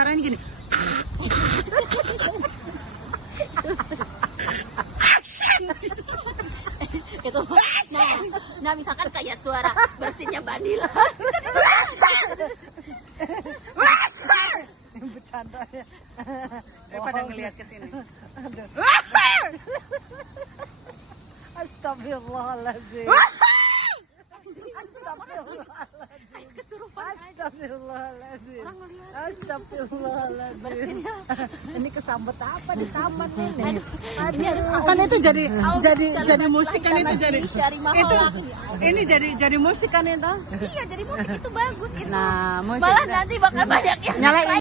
suaranya gini. Itu nah misalkan kayak suara bersihnya Bandila. Bercanda ya. Daripada ngelihat ke sini. Astagfirullahaladzim. Astagfirullahaladzim. Astagfirullahaladzim. Ini kesambet apa di taman nih? Kan itu jadi musik kan itu jadi. Itu ini jadi musik kan itu. Iya, jadi musik itu bagus itu. Nah, musik. Malah nanti bakal banyak yang nyalain